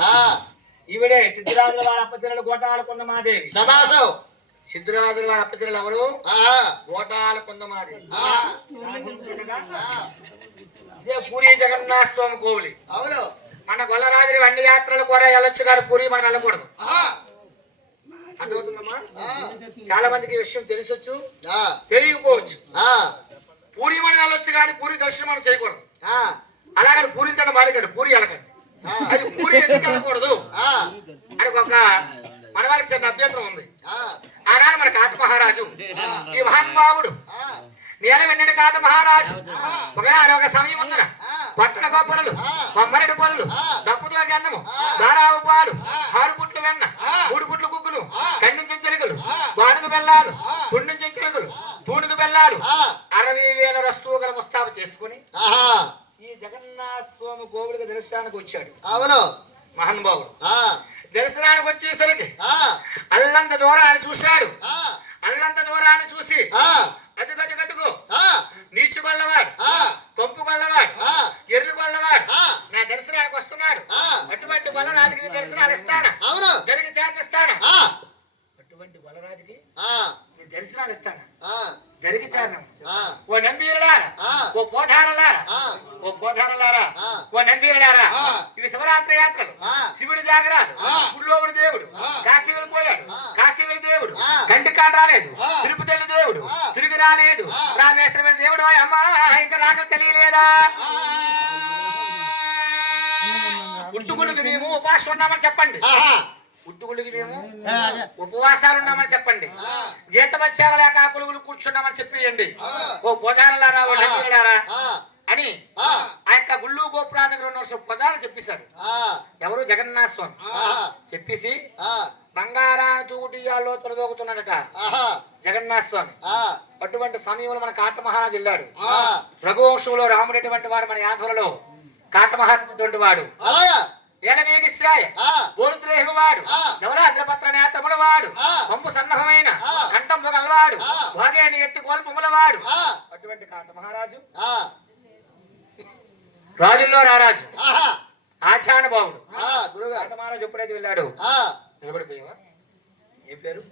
ఆ, ఈవిడే సిద్ధిరాజుల వారి అప్పచెల్లెలు గోటాల కొందమాదేవి సమాసం సిద్ధిరాజుల వారి అప్పచెల్లెలు ఎవరు? గోటాల కొందమాదేవి ఆ, ఇదే పూరి జగన్నాథ స్వామి కోవిలి. అవును. మన గొల్లరాజుని వన్ని యాత్రలు కూడా వెళ్ళొచ్చు కానీ పూరి మనం వెళ్ళకూడదు. అర్థమవుతుందమ్మా? చాలా మందికి ఈ విషయం తెలిసొచ్చు తెలియకపోవచ్చు. ఆ, పూరి మనం వెళ్ళొచ్చు కానీ పూరి దర్శనం మనం చేయకూడదు. అలాగని పూరి తన బాలికండి పూరి వెళ్ళకండి. వెళ్ళకూడదు. అని ఒక మన వాళ్ళకి చిన్న అభ్యంతరం ఉంది. ఆనాడు మన కాట మహారాజు ఈ మహానుభావుడు నేల వెన్నెడు కాట మహారాజు ఒకనాడు ఒక సమయం ఉందన. పట్టణ గొప్పలు కొమ్మరెడ్డి పనులు ఆ. దప్పుతుల గంధము దారావు పాలు ఆరు పుట్లు వెన్న. మూడు పుట్లు కుక్కులు కన్నించిన చెరుకులు. బానుగు బెల్లాలు ఆ. తుండించిన చెరుకులు తూనుగు బెల్లాలు. అరవై వేల వస్తువు గల ముస్తాబు చేసుకుని ఈ జగన్నాథ స్వామి కోవిడికి దర్శనానికి వచ్చాడు. అవును. మహానుభావుడు. ఆ, దర్శనానికి వచ్చేసరికి ఆ, అల్లంత దూరాన్ని చూశాడు. ఆ, అల్లంత దూరాన్ని చూసి ఆ, అదిగది గదుగు ఆ, నీచు కొల్లవాడు ఆ. తొంపు కొల్లవాడు ఆ. ఎర్రి కొల్లవాడు ఆ. నా దర్శనానికి వస్తున్నాడు. ఆ. అటువంటి గొల్లరాజుకి దర్శనాలు ఇస్తాను. అవును. జరిగి చేరనిస్తాను ఆ, అటువంటి గొల్లరాజుకి ఆ, నీ దర్శనాలు ఇస్తాను. ఆ, జరిగి చేరను ఓ నంబీరులారా ఆ. ఓ పోధారలారా? ఆ. ఓ పోధారలారా? ఆ. ఓ నంబీరులారా యాత్రలు. శివుడి జాగరాలు. గుళ్ళోవుడి దేవుడు. కాశీ వెళ్ళిపోయాడు. కాశీ వెళ్ళి దేవుడు ఆ. కంటి కాని రాలేదు. తిరుపతి వెళ్ళి దేవుడు. తిరిగి రాలేదు. రామేశ్వరం వెళ్ళి దేవుడు అమ్మా ఇంకా నాకు తెలియలేదా పుట్టుగుడికి మేము ఉపవాసం ఉన్నామని చెప్పండి పుట్టుగుడికి మేము ఉపవాసాలు ఉన్నామని చెప్పండి ఆ. జీతబత్యాలు లేక పులుగులు కూర్చున్నామని చెప్పేయండి. ఓ భోజనాలారా ఓ అని ఉన్న పదాలు చెప్పేశాడు ఎవరు? జగన్నాథ స్వామి చెప్పేసి ఆ, బంగారాన్ని తూటియాల్లో తొలదోగుతున్నాడట జగన్నాథ స్వామి అటువంటి సమయంలో మన కాట మహారాజు వెళ్ళాడు. రఘువంశంలో రాముడు అటువంటి వాడు మన యాదవులలో కాట మహారాజు వాడు. ఏడమేగిస్తాయ గోరుద్రోహిమ వాడు ఆ. నవరాత్రపత్ర నేత్రముల వాడు. పంపు సన్నహమైన. కంఠంతో గలవాడు. భోగేని ఎట్టి కోల్పముల వాడు అటువంటి కాట మహారాజు రాజుల్లో రారాజు. ఆచాన బావుడు గురుగారు. మహారాజు ఎప్పుడైతే వెళ్ళాడు. నిలబడిపోయావా? ఏ పేరు?